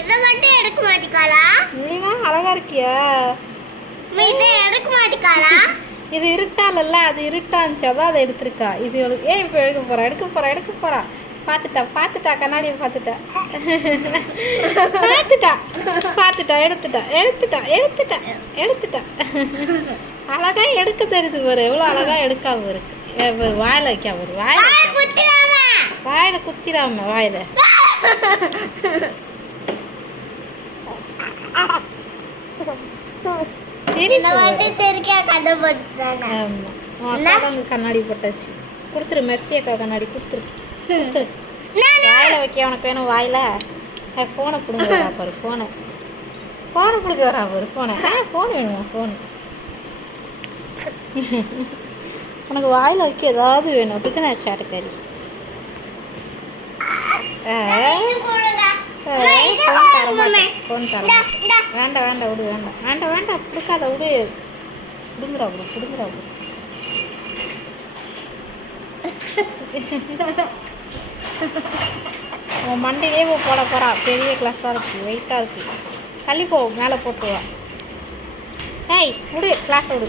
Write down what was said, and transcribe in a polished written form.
இத மட்டும் எடுக்க மாட்டிக்காளா? நீனா அழகா இருக்கியா? இத எடுக்க மாட்டிக்காளா? இது இருட்டாலல்ல, அது இருட்டான்ச்சு, அதான் அதை எடுத்திருக்கா. இது இப்போ எடுக்க போறா. பார்த்துட்டா கண்ணாடியை பார்த்துட்டா. எடுத்துட்டா. அழகா எடுக்க தெரியுது பாரு, எவ்வளோ அழகா எடுக்காம இருக்கு. வாயில வைக்காம ஒரு வாயில குத்திராம வாயில. கண்ணாடி போட்டாச்சு. கொடுத்துரு மெர்சியக்கா, கண்ணாடி கொடுத்துரு. வாயில வைக்க உனக்கு வேணும். வாயில ஃபோனை பிடுங்க வரா பாரு. ஃபோனை பிடிக்க வரா பாரு. ஃபோன் வேணுமா? ஃபோனு உனக்கு வாயில வைக்க ஏதாவது வேணும். பிடிக்கணா சேட்டக்காரி. ஃபோன் தர வேண்டாம் விடு. வேண்டாம் பிடிக்காத விடு. பிடுங்குறா விடு. உன் மண்டிலே போட போறா. பெரிய கிளாஸாக இருக்கு, வெயிட்டாக இருக்கு. தள்ளி போ, மேலே போட்டு வா. ஏய் விடு, கிளாஸை விடு.